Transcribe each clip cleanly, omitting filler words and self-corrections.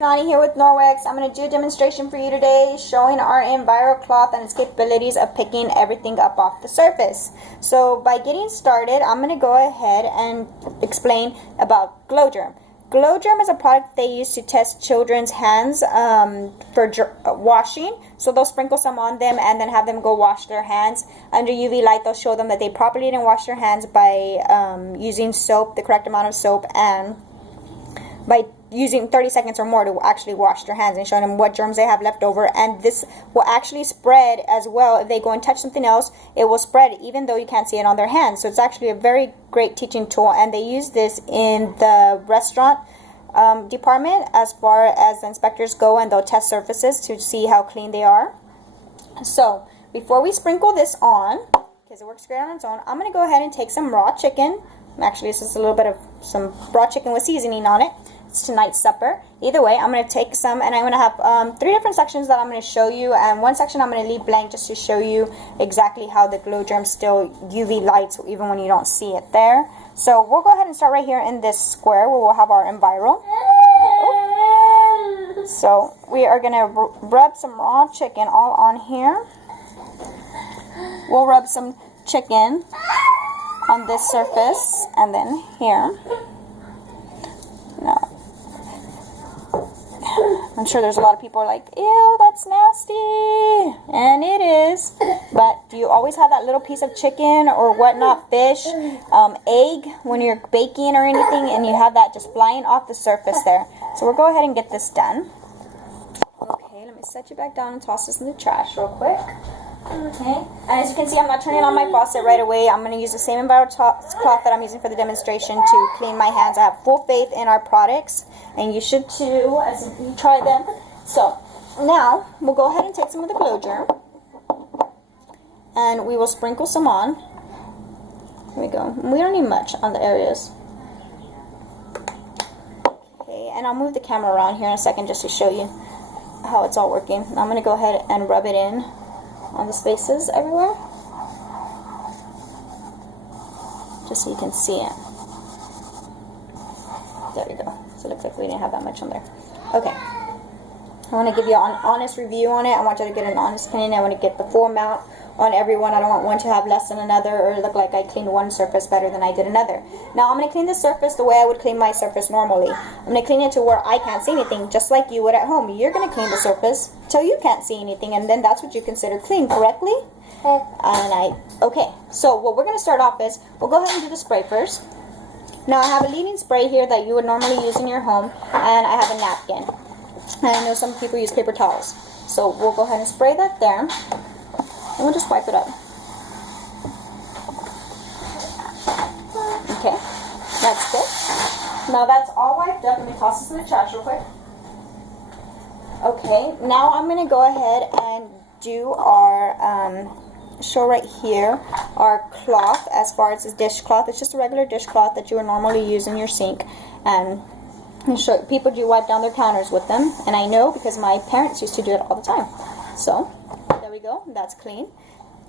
Nani here with Norwex. I'm going to do a demonstration for you today showing our Enviro Cloth and its capabilities of picking everything up off the surface. So by getting started, I'm going to go ahead and explain about Glow Germ. Glow Germ is a product they use to test children's hands for washing. So they'll sprinkle some on them and then have them go wash their hands. Under UV light, they'll show them that they properly didn't wash their hands by using soap, the correct amount of soap, and by using 30 seconds or more to actually wash their hands, and showing them what germs they have left over. And this will actually spread as well. If they go and touch something else, it will spread even though you can't see it on their hands. So it's actually a very great teaching tool, and they use this in the restaurant department as far as the inspectors go, and they'll test surfaces to see how clean they are. So before we sprinkle this on, because it works great on its own, I'm going to go ahead and take some raw chicken. Actually, this is a little bit of some raw chicken with seasoning on it. It's tonight's supper. Either way, I'm going to take some, and I'm going to have 3 different sections that I'm going to show you, and one section I'm going to leave blank just to show you exactly how the Glow Germ still UV lights even when you don't see it there. So we'll go ahead and start right here in this square where we'll have our Enviro. So we are going to rub some raw chicken all on here. We'll rub some chicken on this surface and then here. Now, I'm sure there's a lot of people who are like, ew, that's nasty, and it is, but do you always have that little piece of chicken or whatnot, fish, egg, when you're baking or anything, and you have that just flying off the surface there? So we'll go ahead and get this done. Okay, let me set you back down and toss this in the trash real quick. Okay, and as you can see, I'm not turning on my faucet right away. I'm going to use the same Enviro cloth that I'm using for the demonstration to clean my hands. I have full faith in our products, and you should too as you try them. So now we'll go ahead and take some of the Glow Germ, and we will sprinkle some on. Here we go. We don't need much on the areas. Okay, and I'll move the camera around here in a second just to show you how it's all working. Now I'm going to go ahead and rub it in on the spaces everywhere, just so you can see it. There we go. So it looks like we didn't have that much on there. Okay, I want to give you an honest review on it. I want you to get an honest opinion. I want to get the full amount on everyone. I don't want one to have less than another or look like I cleaned one surface better than I did another. Now I'm going to clean this surface the way I would clean my surface normally. I'm going to clean it to where I can't see anything, just like you would at home. You're going to clean the surface till you can't see anything, and then that's what you consider clean, correctly? Okay, so what we're going to start off is, we'll go ahead and do the spray first. Now I have a leading spray here that you would normally use in your home, and I have a napkin. And I know some people use paper towels. So we'll go ahead and spray that there, and we'll just wipe it up. Okay, that's good. Now that's all wiped up. Let me toss this in the trash real quick. Okay, now I'm going to go ahead and do our, show right here, our cloth as far as this dishcloth. It's just a regular dishcloth that you would normally use in your sink. And show people do wipe down their counters with them. And I know because my parents used to do it all the time. So, there we go. That's clean.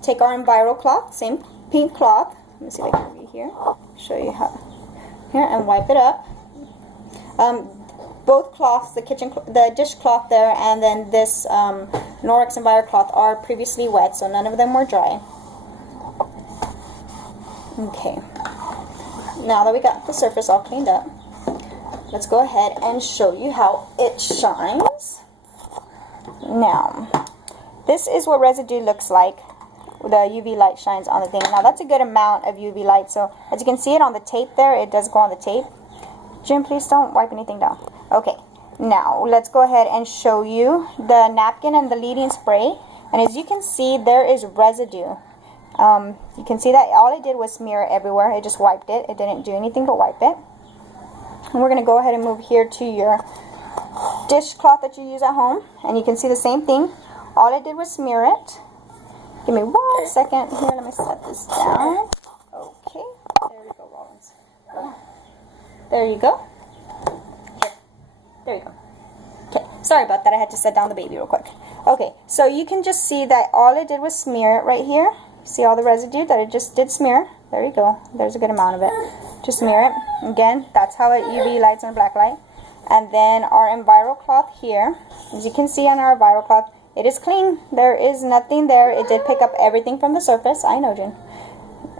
Take our Enviro cloth, same pink cloth. Let me see if I can read here. Show you how. Here, and wipe it up. Both cloths, the dishcloth there, and then this Norwex Enviro Cloth are previously wet, so none of them were dry. Okay. Now that we got the surface all cleaned up, let's go ahead and show you how it shines. Now, this is what residue looks like. The UV light shines on the thing. Now that's a good amount of UV light, so as you can see it on the tape there, it does go on the tape. Jim, please don't wipe anything down. Okay, now let's go ahead and show you the napkin and the leading spray. And as you can see, there is residue. You can see that all it did was smear everywhere. It just wiped it. It didn't do anything but wipe it. And we're going to go ahead and move here to your dishcloth that you use at home. And you can see the same thing. All it did was smear it. Give me 1 second here. Let me set this down. Okay, there we go, Rollins. There you go. Here. There you go. Okay, sorry about that. I had to set down the baby real quick. Okay, so you can just see that all it did was smear it right here. See all the residue that it just did smear? There you go. There's a good amount of it. Just smear it. Again, that's how it UV lights on black light. And then our Enviro Cloth here, as you can see on our Enviro Cloth, it is clean. There is nothing there. It did pick up everything from the surface. I know, Jen.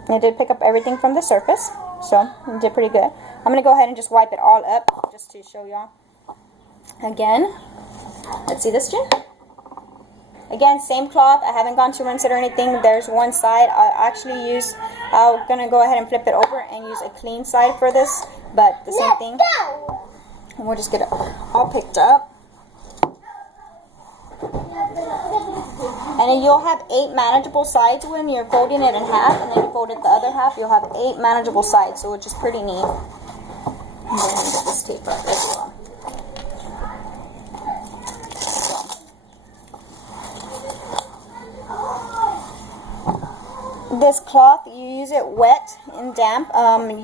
It did pick up everything from the surface, so it did pretty good. I'm going to go ahead and just wipe it all up just to show y'all. Again, let's see this, Jen. Again, same cloth. I haven't gone to rinse it or anything. There's one side. I'm going to go ahead and flip it over and use a clean side for this, but the same thing. And we'll just get it all picked up. And then you'll have 8 manageable sides when you're folding it in half, and then you fold it the other half, you'll have 8 manageable sides, so which is pretty neat. I'm going to get this tape up as well. This cloth, you use it wet and damp.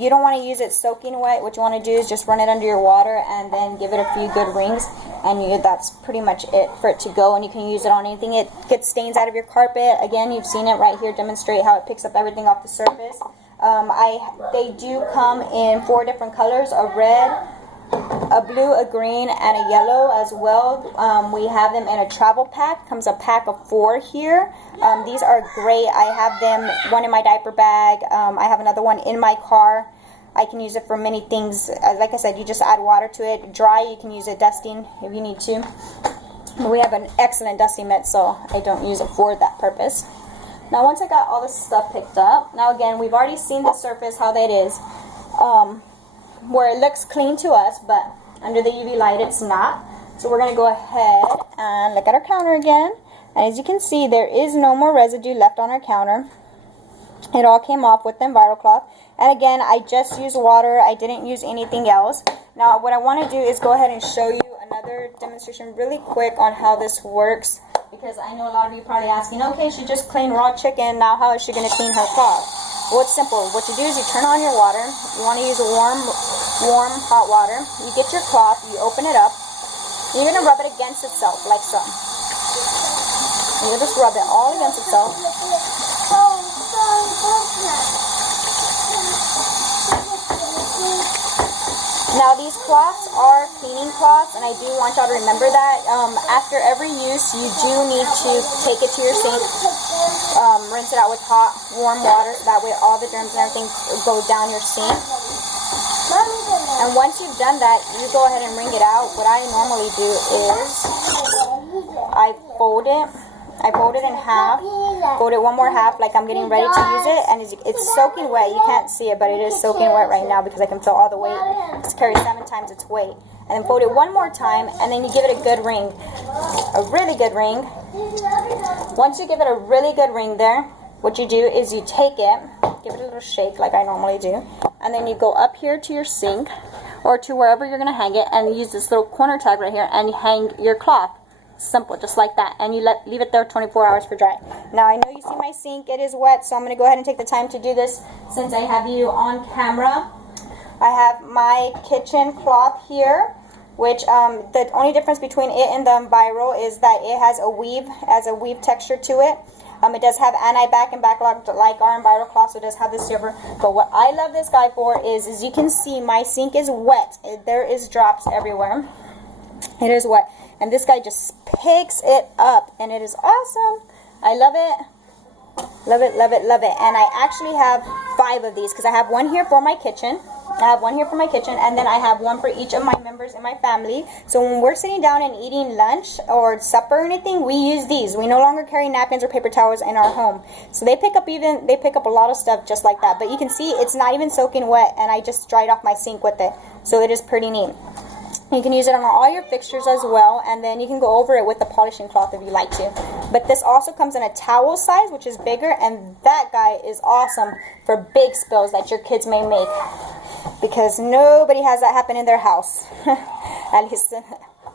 You don't want to use it soaking wet. What you want to do is just run it under your water and then give it a few good wrings, and that's pretty much it for it to go. And you can use it on anything. It gets stains out of your carpet. Again, you've seen it right here demonstrate how it picks up everything off the surface. They do come in 4 different colors: a red, a blue, a green, and a yellow as well. We have them in a travel pack. Comes a pack of 4 here. These are great. I have them, one in my diaper bag. I have another one in my car. I can use it for many things. Like I said, you just add water to it. Dry, you can use it dusting if you need to. We have an excellent dusting mitt, so I don't use it for that purpose. Now, once I got all this stuff picked up, now again, we've already seen the surface, how that is. Where it looks clean to us, but under the UV light it's not. So we're going to go ahead and look at our counter again. And as you can see, there is no more residue left on our counter. It all came off with the Enviro Cloth. And again, I just used water. I didn't use anything else. Now what I want to do is go ahead and show you another demonstration really quick on how this works. Because I know a lot of you are probably asking, okay, she just cleaned raw chicken. Now how is she going to clean her cloth? Well, it's simple. What you do is you turn on your water. You want to use warm, hot water. You get your cloth, you open it up. You're going to rub it against itself, like so. You just rub it all against itself. Now, these cloths are cleaning cloths, and I do want y'all to remember that. After every use, you do need to take it to your sink. Rinse it out with hot, warm water, so that way all the germs and everything go down your sink. And once you've done that, you go ahead and wring it out. What I normally do is I fold it in half, fold it one more half like I'm getting ready to use it, and it's soaking wet. You can't see it, but it is soaking wet right now because I can feel all the weight. It's carried 7 times its weight. And then fold it one more time, and then you give it a good wring, a really good wring. Once you give it a really good wring there, what you do is you take it, give it a little shake like I normally do, and then you go up here to your sink or to wherever you're going to hang it, and use this little corner tag right here, and you hang your cloth. Simple, just like that, and you leave it there 24 hours for dry. Now, I know you see my sink, it is wet, so I'm going to go ahead and take the time to do this since I have you on camera. I have my kitchen cloth here, which the only difference between it and the Enviro is that it has a weave texture to it. It does have anti-back and backlog like our Enviro Cloth, so it does have this silver. But what I love this guy for is, as you can see, my sink is wet. There is drops everywhere. It is wet. And this guy just picks it up, and it is awesome. I love it. Love it, love it, love it. And I actually have 5 of these because I have one here for my kitchen. I have one here for my kitchen, and then I have one for each of my members in my family. So when we're sitting down and eating lunch or supper or anything, we use these. We no longer carry napkins or paper towels in our home. So they pick up a lot of stuff just like that. But you can see it's not even soaking wet, and I just dried off my sink with it. So it is pretty neat. You can use it on all your fixtures as well, and then you can go over it with the polishing cloth if you like to. But this also comes in a towel size, which is bigger, and that guy is awesome for big spills that your kids may make, because nobody has that happen in their house. At least,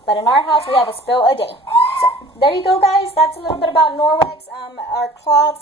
but in our house, we have a spill a day. So there you go, guys. That's a little bit about Norwex, our cloths.